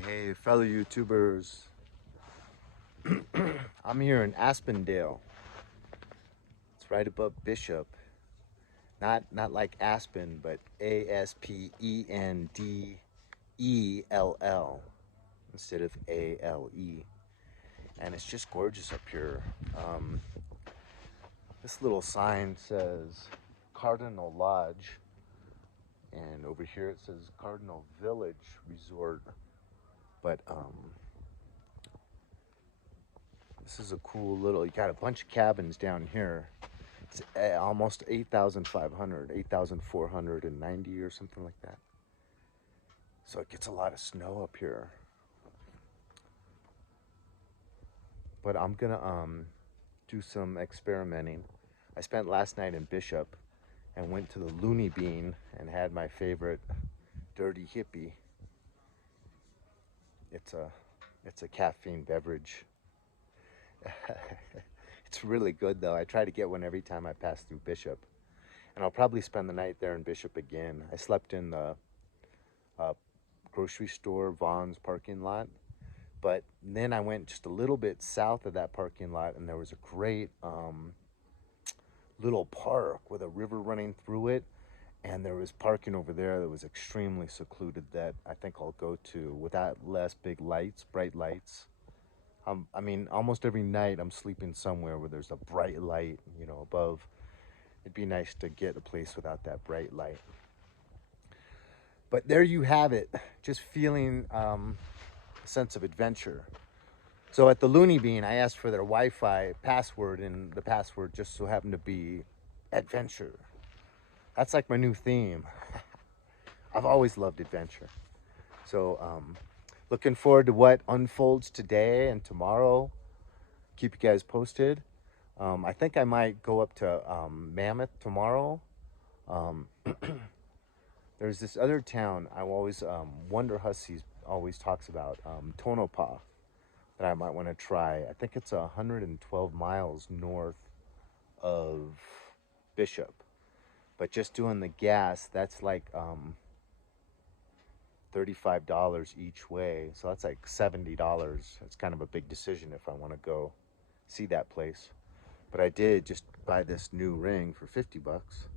Hey, fellow YouTubers. I'm here in Aspendell. It's right above Bishop. Not like Aspen, but Aspendell instead of ALE. And it's just gorgeous up here. This little sign says Cardinal Lodge, and over here it says Cardinal Village Resort. But this is a cool little. You got a bunch of cabins down here. It's almost 8,500, 8,490 or something like that. So it gets a lot of snow up here. But I'm gonna do some experimenting. I spent last night in Bishop and went to the Looney Bean and had my favorite Dirty Hippie. It's a caffeine beverage. It's really good though. I try to get one every time I pass through Bishop. And I'll probably spend the night there in Bishop again. I slept in the grocery store Vaughn's parking lot. But then I went just a little bit south of that parking lot, and there was a great little park with a river running through it. And there was parking over there that was extremely secluded that I think I'll go to without less big lights, bright lights. I mean, almost every night I'm sleeping somewhere where there's a bright light, above. It'd be nice to get a place without that bright light. But there you have it, just feeling a sense of adventure. So at the Looney Bean, I asked for their Wi-Fi password, and the password just so happened to be adventure. That's like my new theme. I've always loved adventure. So looking forward to what unfolds today and tomorrow. Keep you guys posted. I think I might go up to Mammoth tomorrow. There's this other town I always, Wonder Hussey always talks about, Tonopah, that I might want to try. I think it's 112 miles north of Bishop. But just doing the gas, that's like $35 each way. So that's like $70. It's kind of a big decision if I want to go see that place. But I did just buy this new ring for 50 bucks.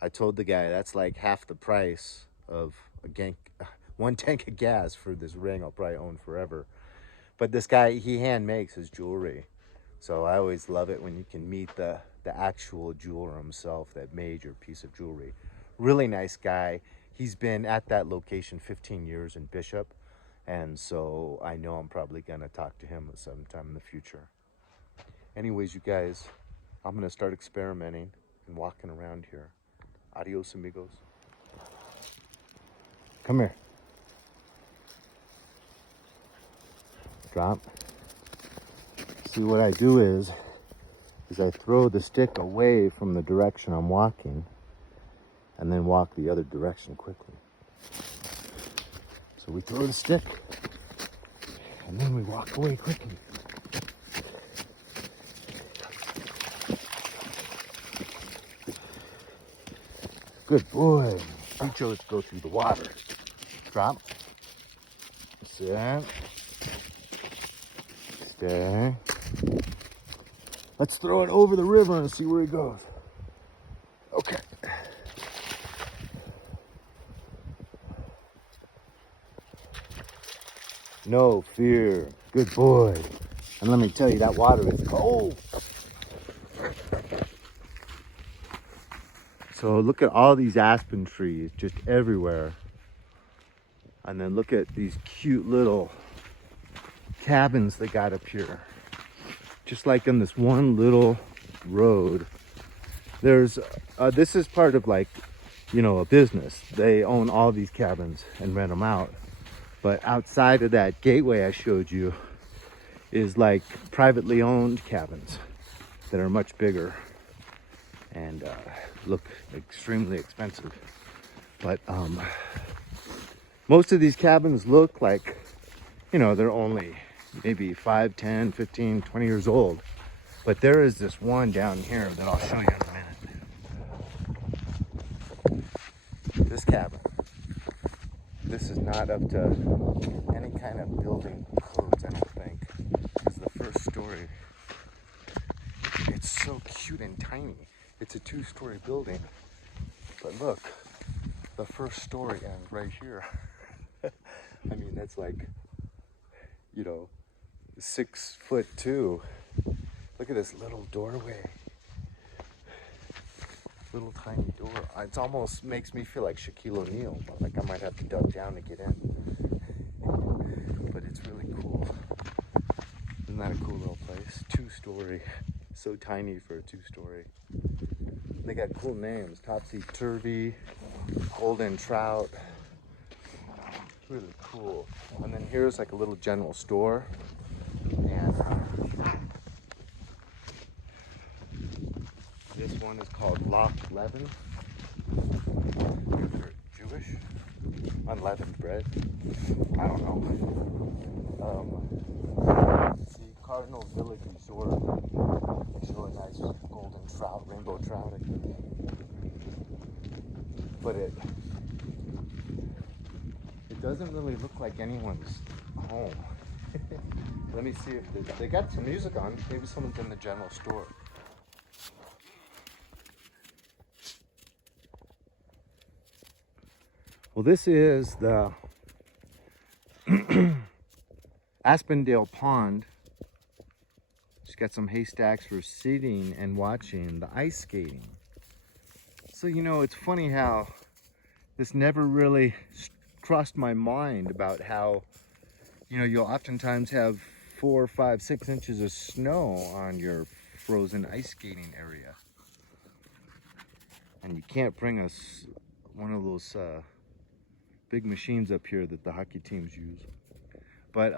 I told the guy that's like half the price of one tank of gas for this ring I'll probably own forever. But this guy, he hand makes his jewelry. So I always love it when you can meet the actual jeweler himself that made your piece of jewelry. Really nice guy. He's been at that location 15 years in Bishop. And so I know I'm probably going to talk to him sometime in the future. Anyways, you guys, I'm going to start experimenting and walking around here. Adios, amigos. Come here. Drop. See, what I do is I throw the stick away from the direction I'm walking and then walk the other direction quickly. So we throw the stick and then we walk away quickly. Good boy. Teach us to go through the water. Drop. Sit. Stay. Let's throw it over the river and see where it goes. Okay. No fear. Good boy. And let me tell you, that water is cold. So look at all these aspen trees just everywhere. And then look at these cute little cabins they got up here. Just like on this one little road. There's, this is part of like, a business. They own all these cabins and rent them out. But outside of that gateway I showed you is like privately owned cabins that are much bigger and look extremely expensive. But most of these cabins look like, they're only maybe 5, 10, 15, 20 years old. But there is this one down here that I'll show you in a minute. This cabin. this is not up to any kind of building codes, I don't think. Because the first story, it's so cute and tiny. It's a 2-story building. But look, the first story ends right here. I mean, that's like, 6'2". Look at this little doorway. Little tiny door. It almost makes me feel like Shaquille O'Neal, like I might have to duck down to get in. But it's really cool. Isn't that a cool little place? 2-story. So tiny for a 2-story. They got cool names. Topsy-turvy, golden trout. Really cool. And then here's like a little general store. And this one is called Loft 11. If you're Jewish. Unleavened bread. I don't know. See, Cardinal Village Resort. They show a nice golden trout, rainbow trout. But it doesn't really look like anyone's home. Let me see if they got some music on. Maybe someone's in the general store. Well, this is the Aspendell Pond. It's got some haystacks for sitting and watching the ice skating. So, it's funny how this never really crossed my mind about how, you'll oftentimes have 4, 5, 6 inches of snow on your frozen ice skating area. And you can't bring us one of those big machines up here that the hockey teams use. But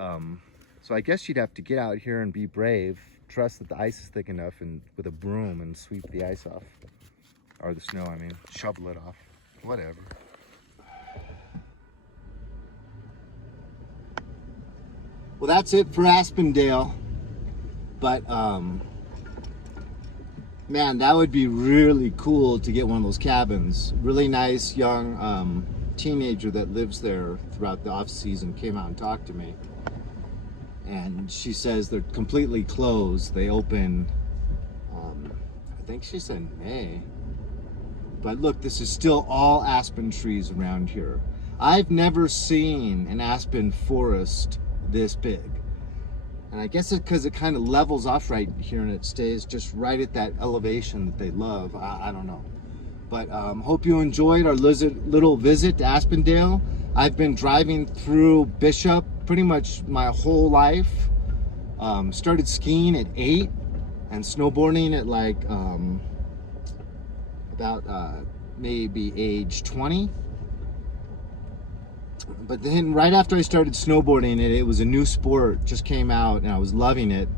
so I guess you'd have to get out here and be brave, trust that the ice is thick enough, and with a broom and sweep the ice off, or the snow, I mean, shovel it off, whatever. Well, that's it for Aspendell. But man, that would be really cool to get one of those cabins. Really nice young teenager that lives there throughout the off season came out and talked to me, and she says they're completely closed. They open I think she said May. But look, this is still all aspen trees around here. I've never seen an aspen forest this big, and I guess it's because it kind of levels off right here and it stays just right at that elevation that they love. I don't know. But hope you enjoyed our little visit to Aspendell. I've been driving through Bishop pretty much my whole life. Started skiing at 8 and snowboarding at like about maybe age 20. But then right after I started snowboarding, it was a new sport, just came out, and I was loving it.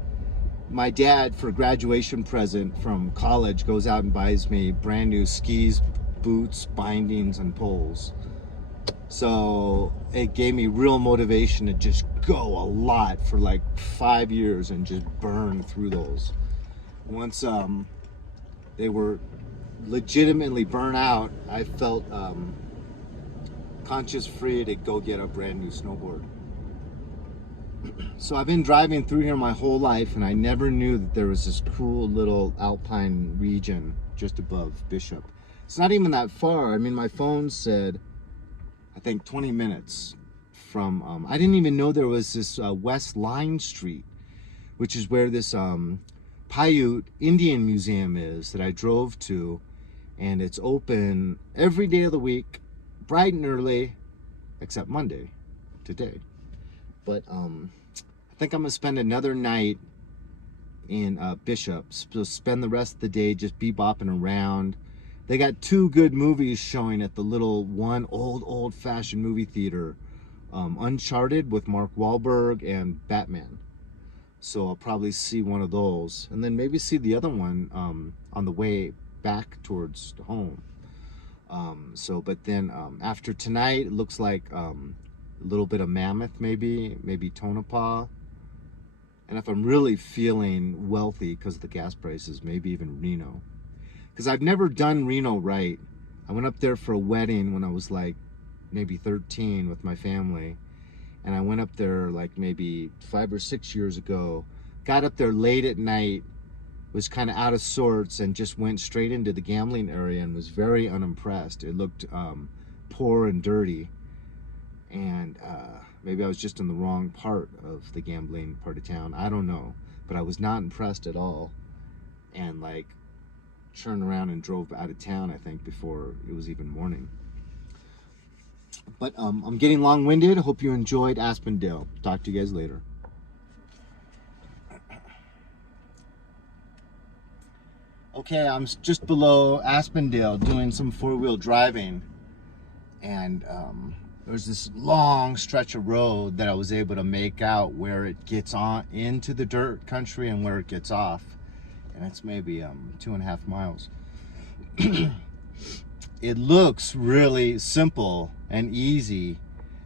My dad, for a graduation present from college, goes out and buys me brand new skis, boots, bindings, and poles. So it gave me real motivation to just go a lot for like 5 years and just burn through those. Once they were legitimately burnt out, I felt conscious free to go get a brand new snowboard. So I've been driving through here my whole life, and I never knew that there was this cool little alpine region just above Bishop. It's not even that far. I mean, my phone said, I think 20 minutes from, I didn't even know there was this West Line Street, which is where this Paiute Indian Museum is that I drove to, and it's open every day of the week, bright and early, except Monday, today. But I think I'm gonna spend another night in Bishop. So spend the rest of the day just bebopping around. They got 2 good movies showing at the little one old-fashioned movie theater, Uncharted with Mark Wahlberg and Batman. So I'll probably see one of those, and then maybe see the other one on the way back towards home. But then after tonight, it looks like a little bit of Mammoth, maybe Tonopah, and if I'm really feeling wealthy because of the gas prices, maybe even Reno, because I've never done Reno right. I went up there for a wedding when I was like maybe 13 with my family. And I went up there like maybe 5 or 6 years ago. Got up there late at night, was kind of out of sorts, and just went straight into the gambling area and was very unimpressed. It looked poor and dirty. And maybe I was just in the wrong part of the gambling part of town. I don't know. But I was not impressed at all. And like turned around and drove out of town, I think, before it was even morning. But I'm getting long-winded. Hope you enjoyed Aspendell. Talk to you guys later. Okay, I'm just below Aspendell doing some four-wheel driving. And there's this long stretch of road that I was able to make out where it gets on into the dirt country and where it gets off. And it's maybe 2.5 miles. It looks really simple and easy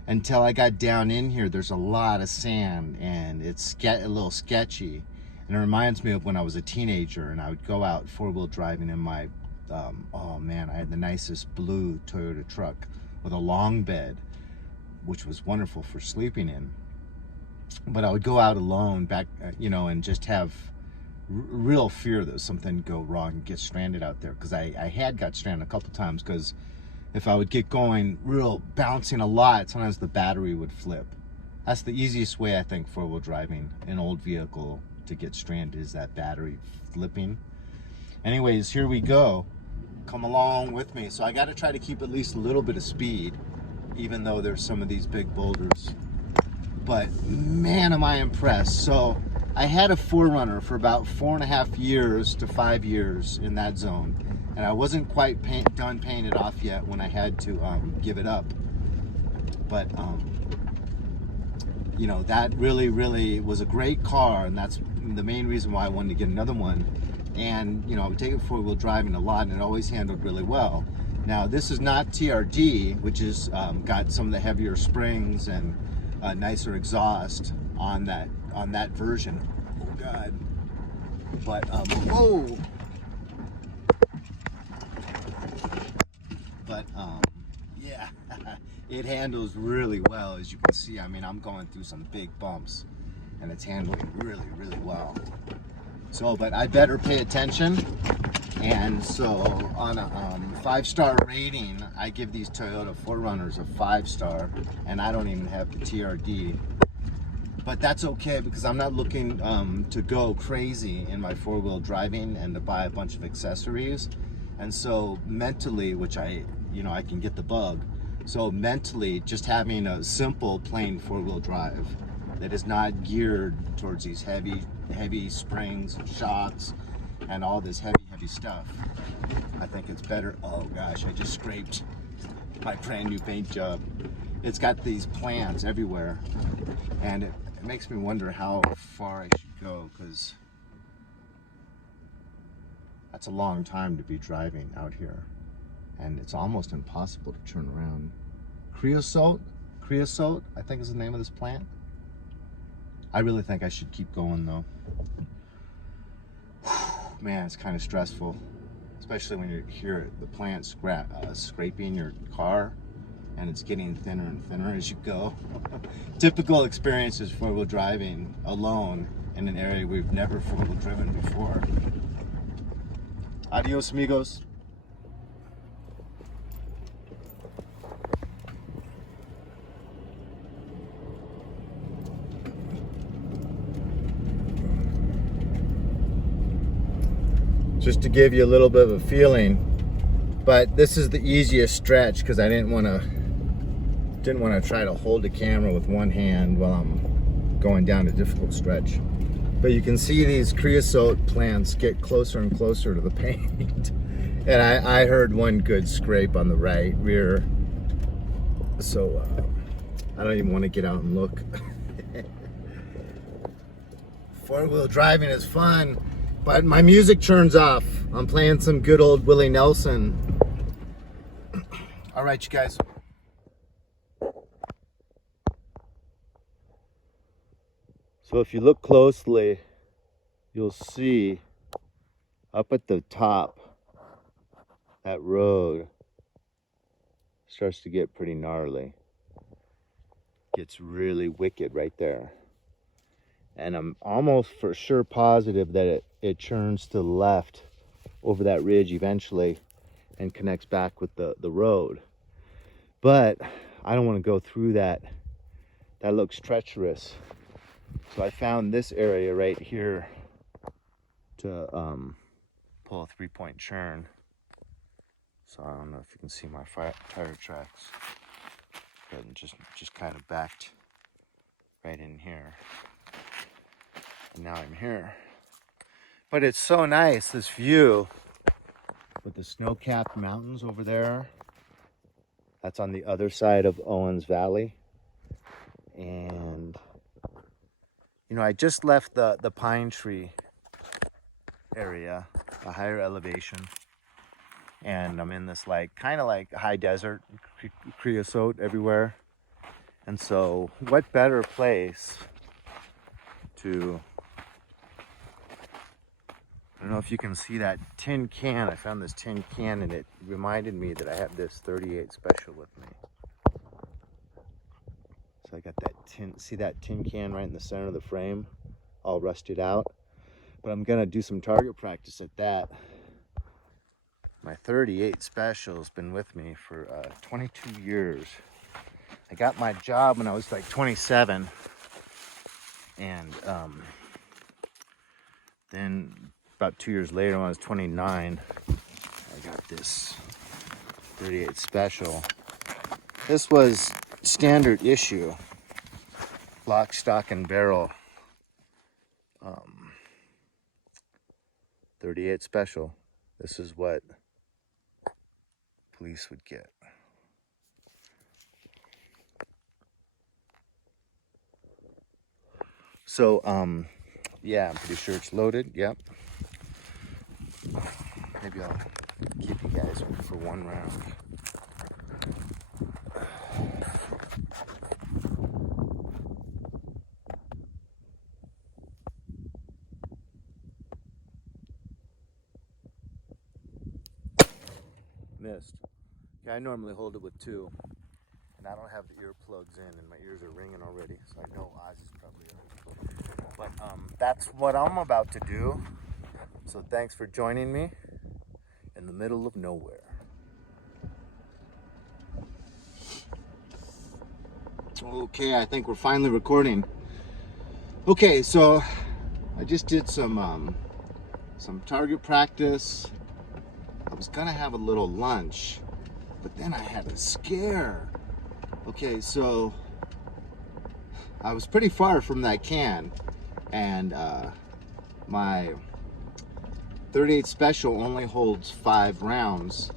until I got down in here. There's a lot of sand and it's a little sketchy. And it reminds me of when I was a teenager and I would go out four-wheel driving in my, oh man, I had the nicest blue Toyota truck with a long bed, which was wonderful for sleeping in. But I would go out alone back, and just have real fear that something would go wrong and get stranded out there, because I had got stranded a couple times, because if I would get going real bouncing a lot, sometimes the battery would flip. That's the easiest way, I think, four-wheel driving an old vehicle to get stranded, is that battery flipping. Anyways, here we go. Come along with me. So I got to try to keep at least a little bit of speed, even though there's some of these big boulders. But man, am I impressed. So I had a 4Runner for about 4.5 years to 5 years in that zone, and I wasn't quite done paying it off yet when I had to give it up. But that really was a great car, and that's the main reason why I wanted to get another one. And I would take it four-wheel driving a lot, and it always handled really well. Now this is not TRD, which is got some of the heavier springs and nicer exhaust on that version. Oh God! But whoa! But yeah, it handles really well, as you can see. I mean, I'm going through some big bumps, and it's handling really well. So, but I better pay attention. And so on a 5-star rating, I give these Toyota 4Runners a 5-star, and I don't even have the TRD. But that's okay, because I'm not looking to go crazy in my four-wheel driving and to buy a bunch of accessories. And so mentally, which I can get the bug. So mentally, just having a simple, plain four-wheel drive that is not geared towards these heavy springs and shocks and all this heavy stuff, I think it's better. Oh gosh, I just scraped my brand new paint job. It's got these plants everywhere, and it makes me wonder how far I should go, because that's a long time to be driving out here, and it's almost impossible to turn around. Creosote, I think is the name of this plant. I really think I should keep going though. Man, it's kind of stressful, especially when you hear the plant scraping your car, and it's getting thinner and thinner as you go. Typical experiences four-wheel driving alone in an area we've never four-wheel driven before. Adios, amigos. Just to give you a little bit of a feeling, but this is the easiest stretch, because I didn't want to try to hold the camera with one hand while I'm going down a difficult stretch. But you can see these creosote plants get closer and closer to the paint. And I heard one good scrape on the right rear, so I don't even want to get out and look. Four-wheel driving is fun, but my music turns off. I'm playing some good old Willie Nelson. All right, you guys. So if you look closely, you'll see up at the top, that road starts to get pretty gnarly. Gets really wicked right there. And I'm almost for sure positive that it turns to the left over that ridge eventually and connects back with the road. But I don't want to go through that. That looks treacherous. So I found this area right here to pull a 3-point churn. So I don't know if you can see my tire tracks. And just kind of backed right in here. And now I'm here. But it's so nice, this view with the snow-capped mountains over there. That's on the other side of Owens Valley. And you know, I just left the pine tree area, a higher elevation. And I'm in this like kind of like high desert, creosote everywhere. And so what better place to, I don't know if you can see that tin can. I found this tin can and it reminded me that I have this 38 special with me. So I got that see that tin can right in the center of the frame, all rusted out. But I'm gonna do some target practice at that. My 38 special has been with me for 22 years. I got my job when I was like 27. And then about 2 years later, when I was 29, I got this 38 special. This was standard issue, lock, stock, and barrel. 38 special. This is what police would get. So, yeah, I'm pretty sure it's loaded. Yep. Maybe I'll keep you guys for one round. Missed. Yeah, I normally hold it with 2. And I don't have the earplugs in, and my ears are ringing already, so I know Ozzy's probably already. But that's what I'm about to do. So thanks for joining me in the middle of nowhere. Okay, I think we're finally recording. Okay, so I just did some target practice. I was gonna have a little lunch, but then I had a scare. Okay, so I was pretty far from that can, and my 38 special only holds 5 rounds,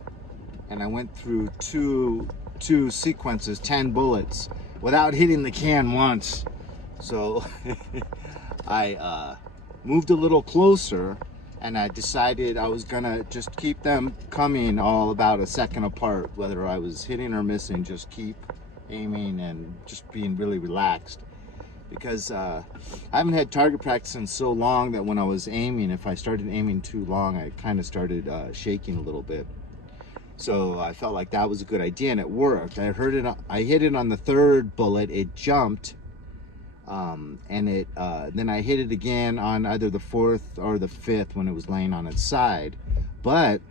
and I went through two sequences, 10 bullets, without hitting the can once. So I moved a little closer, and I decided I was gonna just keep them coming all about a second apart, whether I was hitting or missing, just keep aiming and just being really relaxed. Because I haven't had target practice in so long that when I was aiming, if I started aiming too long, I kind of started shaking a little bit. So I felt like that was a good idea, and it worked. I hit it on the 3rd bullet, it jumped, and then I hit it again on either the 4th or the 5th when it was laying on its side. But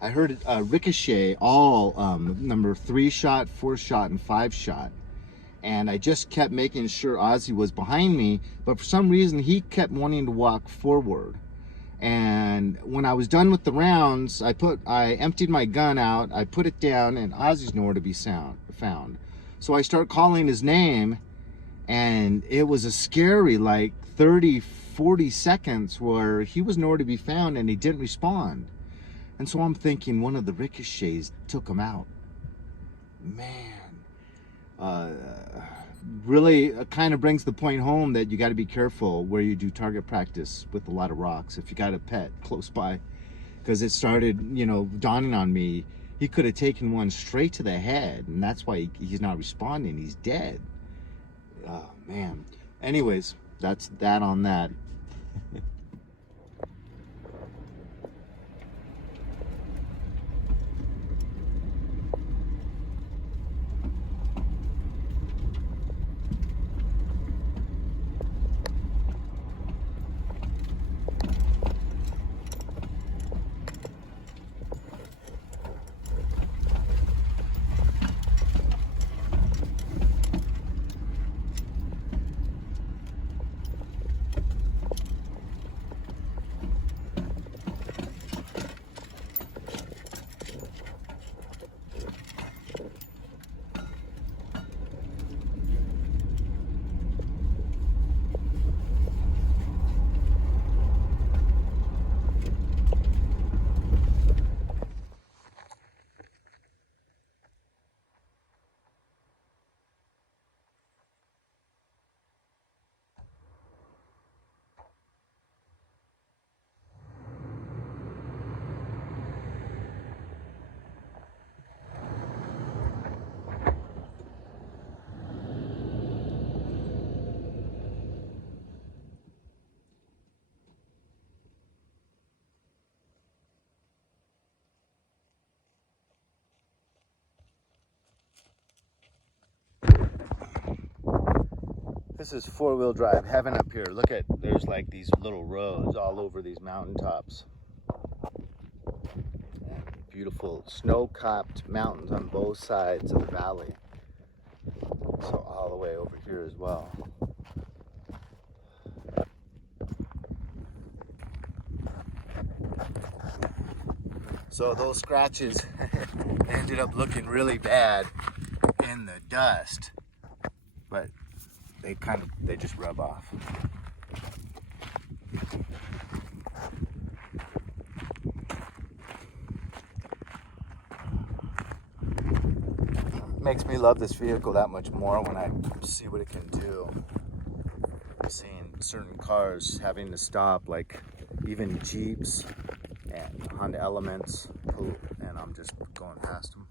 I heard it ricochet all number 3 shot, 4 shot, and 5 shot. And I just kept making sure Ozzy was behind me, but for some reason he kept wanting to walk forward. And when I was done with the rounds, I emptied my gun out, I put it down, and Ozzy's nowhere to be found. So I start calling his name, and it was a scary like 30-40 seconds where he was nowhere to be found and he didn't respond. And so I'm thinking one of the ricochets took him out. Man, really kind of brings the point home that you got to be careful where you do target practice with a lot of rocks if you got a pet close by, because it started, you know, dawning on me he could have taken one straight to the head, and that's why he's not responding. He's dead. Oh man. Anyways, that's that on that. This is four-wheel drive heaven up here. Look at, there's like these little roads all over these mountaintops. Beautiful snow-capped mountains on both sides of the valley. So all the way over here as well. So those scratches ended up looking really bad in the dust, but they just rub off. Makes me love this vehicle that much more when I see what it can do. Seeing certain cars having to stop, like even Jeeps and Honda Elements, and I'm just going past them.